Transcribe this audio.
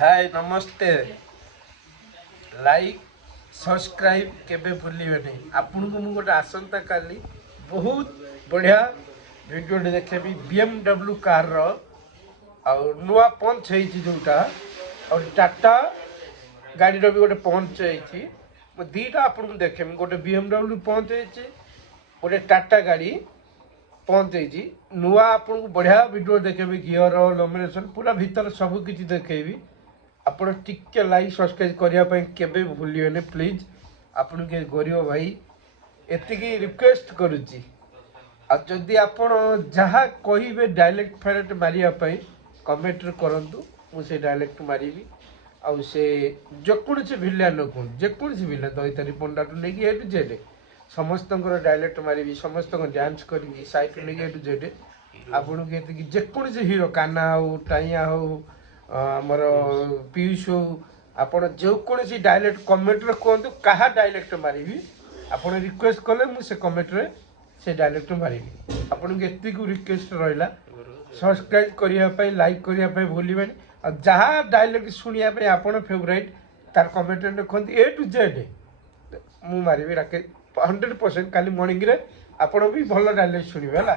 हाय नमस्ते like subscribe केबे भूलिबे नहीं आपन को मु गोटे आसंता काली बहुत बढ़िया वीडियो देखेबी BMW कार रो और नुआ पंच होईची जोटा और टाटा गाड़ी रो भी गोटे पंच होईची मु दीटा आपन को देखेबी गोटे BMW पंच होईची गोटे टाटा गाड़ी पंच होईची नुआ आपन को बढ़िया वीडियो देखेबी गियर लमिनेशन पूरा भीतर सब किछि देखेबी ଆପଣ ଟିକେ ଲାଇକ୍ ସବସ୍କ୍ରାଇବ୍ କରିବା ପାଇଁ କେବେ ଭୁଲିବେନି ପ୍ଲିଜ୍ ଆପଣଙ୍କୁ ଗରିବ ଭାଇ ଏତିକି ରିକ୍ୱେଷ୍ଟ କରୁଛି ଆଉ ଯଦି ଆପଣ ଯାହା କହିବେ ଡାଇଲେକ୍ଟ ଫାଇଲେକ୍ଟ ମାରିବା ପାଇଁ କମେଣ୍ଟରେ କରନ୍ତୁ ମୁଁ ସେ ଡାଇଲେକ୍ଟ ମାରିବି ଆଉ ସେ ଯେକୌଣସି ଭିଲିଆନ୍ କୁହନ୍ତୁ ଯେକୌଣସି ଭିଲିଆନ୍ ଦଇତାରି ପଣ୍ଡାଠୁ ନେଇକି ଏ ଟୁ ଜେଡ୍ ସମସ୍ତଙ୍କର ଡାଇଲେକ୍ଟ ମାରିବି ସମସ୍ତଙ୍କ ଡ୍ୟାନ୍ସ କରିବି ସାଇଟୁ ନେଇକି ଏ ଟୁ ଜେଡ୍ ଆପଣଙ୍କୁ ଏତିକି ଯେକୌଣସି ହିରୋ କାହ୍ନା ହଉ ଟାଇଆ ହଉ आमर पीयूष हो आपण जो कौन डायलेक्ट कमेंट रे कहतु कहा डायलेक्ट मारि आपण रिक्वेस्ट कले मुझे कमेंट रे से डायलेक्ट मारि आपन को एति को रिक्वेस्ट रहिला सब्सक्राइब करने लाइक करने भूलिए जहाँ डायलेक्ट शुणिया आपण फेवरेट तार कमेंट रे लिखते ए टू जेड मु मारि राके 100% काली मॉर्निंग रे आपण भी भल डायलेक्ट शुणिबे है।